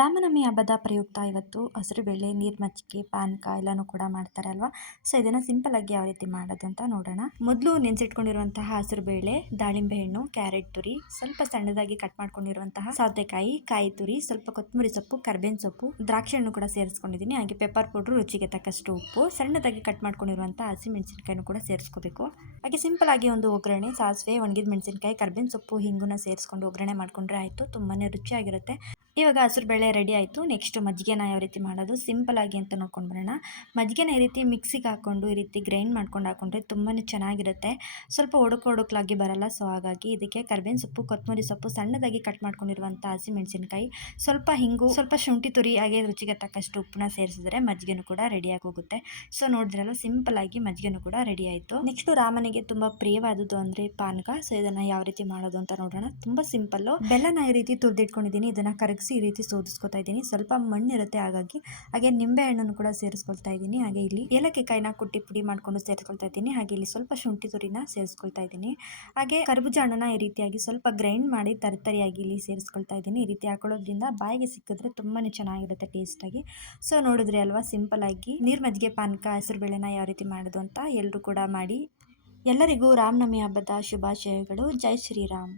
ರಾಮನವಮಿ ಹಬ್ಬದ ಪ್ರಯುಕ್ತ ಇವತ್ತು ಹಸಿರುಬೇಳೆ, ನೀರು ಮಜ್ಜಿಗೆ, ಪಾನಕ ಎಲ್ಲನೂ ಕೂಡ ಮಾಡ್ತಾರೆ ಅಲ್ವಾ. ಸೊ ಇದನ್ನು ಸಿಂಪಲ್ ಆಗಿ ಯಾವ ರೀತಿ ಮಾಡೋದು ಅಂತ ನೋಡೋಣ. ಮೊದಲು ನೆನೆಸಿಟ್ಕೊಂಡಿರುವಂತಹ ಹಸಿರುಬೇಳೆ, ದಾಳಿಂಬೆ ಹಣ್ಣು, ಕ್ಯಾರೆಟ್ ತುರಿ, ಸ್ವಲ್ಪ ಸಣ್ಣದಾಗಿ ಕಟ್ ಮಾಡ್ಕೊಂಡಿರುವಂತಹ ಸೌತೆಕಾಯಿ, ಕಾಯಿ ತುರಿ, ಸ್ವಲ್ಪ ಕೊತ್ತಂಬರಿ ಸೊಪ್ಪು, ಕರ್ಬೇವಿನ ಸೊಪ್ಪು, ದ್ರಾಕ್ಷಿ ಹಣ್ಣು ಕೂಡ ಸೇರಿಸ್ಕೊಂಡಿದ್ದೀನಿ. ಹಾಗೆ ಪೆಪ್ಪರ್ ಪೌಡರ್, ರುಚಿಗೆ ತಕ್ಕಷ್ಟು ಉಪ್ಪು, ಸಣ್ಣದಾಗಿ ಕಟ್ ಮಾಡ್ಕೊಂಡಿರುವಂತಹ ಹಸಿ ಮೆಣಸಿನಕಾಯಿನೂ ಕೂಡ ಸೇರಿಸ್ಕೋಬೇಕು. ಹಾಗೆ ಸಿಂಪಲ್ ಆಗಿ ಒಂದು ಒಗ್ಗರಣೆ, ಸಾಸಿವೆ, ಒಣಗಿದ ಮೆಣಸಿನಕಾಯಿ, ಕರ್ಬೇವಿನ ಸೊಪ್ಪು, ಹಿಂಗುನ ಸೇರಿಸ್ಕೊಂಡು ಒಗ್ಗರಣೆ ಮಾಡ್ಕೊಂಡ್ರೆ ಆಯಿತು. ತುಂಬಾನೇ ರುಚಿಯಾಗಿರುತ್ತೆ. ಇವಾಗ ಹಸಿರು ಬೇಳೆ ರೆಡಿ ಆಯಿತು. ನೆಕ್ಸ್ಟ್ ಮಜ್ಜಿಗೆನ ಯಾವ ರೀತಿ ಮಾಡೋದು ಸಿಂಪಲ್ ಆಗಿ ಅಂತ ನೋಡ್ಕೊಂಡು ಬರೋಣ. ಮಜ್ಜಿಗೆನ ಈ ರೀತಿ ಮಿಕ್ಸಿಗೆ ಹಾಕ್ಕೊಂಡು ಈ ರೀತಿ ಗ್ರೈಂಡ್ ಮಾಡ್ಕೊಂಡು ಹಾಕೊಂಡ್ರೆ ತುಂಬಾ ಚೆನ್ನಾಗಿರುತ್ತೆ. ಸ್ವಲ್ಪ ಒಡಕಲಾಗಿ ಬರಲ್ಲ. ಸೊ ಹಾಗಾಗಿ ಇದಕ್ಕೆ ಕರ್ಬೇವಿನ ಸೊಪ್ಪು, ಕೊತ್ತಂಬರಿ ಸೊಪ್ಪು, ಸಣ್ಣದಾಗಿ ಕಟ್ ಮಾಡ್ಕೊಂಡಿರುವಂಥ ಹಸಿ ಮೆಣಸಿನಕಾಯಿ, ಸ್ವಲ್ಪ ಹಿಂಗು, ಸ್ವಲ್ಪ ಶುಂಠಿ ತುರಿ, ಹಾಗೆ ರುಚಿಗೆ ತಕ್ಕಷ್ಟು ಉಪ್ಪನ್ನ ಸೇರಿಸಿದ್ರೆ ಮಜ್ಜಿಗೆನೂ ಕೂಡ ರೆಡಿಯಾಗಿ ಹೋಗುತ್ತೆ. ಸೊ ನೋಡಿದ್ರಲ್ಲ, ಸಿಂಪಲ್ ಆಗಿ ಮಜ್ಜಿಗೆನೂ ಕೂಡ ರೆಡಿ ಆಯಿತು. ನೆಕ್ಸ್ಟ್ ರಾಮನಿಗೆ ತುಂಬ ಪ್ರಿಯವಾದದ್ದು ಅಂದರೆ ಪಾನಕ. ಸೊ ಇದನ್ನು ಯಾವ ರೀತಿ ಮಾಡೋದು ಅಂತ ನೋಡೋಣ. ತುಂಬ ಸಿಂಪಲ್ಲು. ಬೆಲ್ಲನ ಈ ರೀತಿ ತುರಿದಿಟ್ಕೊಂಡಿದ್ದೀನಿ. ಇದನ್ನು ಕರಗಿಸಿ ಈ ರೀತಿ ಸೋದಿಸ್ಕೊತಾ ಇದ್ದೀನಿ. ಸ್ವಲ್ಪ ಮಣ್ಣಿರುತ್ತೆ ಹಾಗಾಗಿ. ಹಾಗೆ ನಿಂಬೆ ಹಣ್ಣನ್ನು ಕೂಡ ಸೇರಿಸ್ಕೊಳ್ತಾ ಇದ್ದೀನಿ. ಹಾಗೆ ಇಲ್ಲಿ ಏಲಕ್ಕಿಕಾಯಿನ ಕುಟ್ಟಿ ಪುಡಿ ಮಾಡ್ಕೊಂಡು ಸೇರಿಸ್ಕೊಳ್ತಾ ಇದ್ದೀನಿ. ಹಾಗೆ ಇಲ್ಲಿ ಸ್ವಲ್ಪ ಶುಂಠಿ ತುರಿನ ಸೇರಿಸ್ಕೊಳ್ತಾ ಇದ್ದೀನಿ. ಹಾಗೆ ಕರ್ಬೂಜ ಹಣ್ಣನ್ನ ಈ ರೀತಿಯಾಗಿ ಸ್ವಲ್ಪ ಗ್ರೈಂಡ್ ಮಾಡಿ ತರಿಯಾಗಿ ಇಲ್ಲಿ ಸೇರಿಸ್ಕೊಳ್ತಾ ಇದ್ದೀನಿ. ಈ ರೀತಿ ಹಾಕೊಳ್ಳೋದ್ರಿಂದ ಬಾಯಿಗೆ ಸಿಕ್ಕಿದ್ರೆ ತುಂಬಾನೇ ಚೆನ್ನಾಗಿರುತ್ತೆ ಟೇಸ್ಟಾಗಿ. ಸೊ ನೋಡಿದ್ರಿ ಅಲ್ವಾ, ಸಿಂಪಲ್ ಆಗಿ ನೀರು ಮಜ್ಜಿಗೆ, ಪಾನಕ, ಹೆಸರುಬೇಳೆನ ಯಾವ ರೀತಿ ಮಾಡೋದು ಅಂತ ಎಲ್ಲರೂ ಕೂಡ ಮಾಡಿ. ಎಲ್ಲರಿಗೂ ರಾಮನವಮಿ ಹಬ್ಬದ ಶುಭಾಶಯಗಳು. ಜೈ ಶ್ರೀರಾಮ್.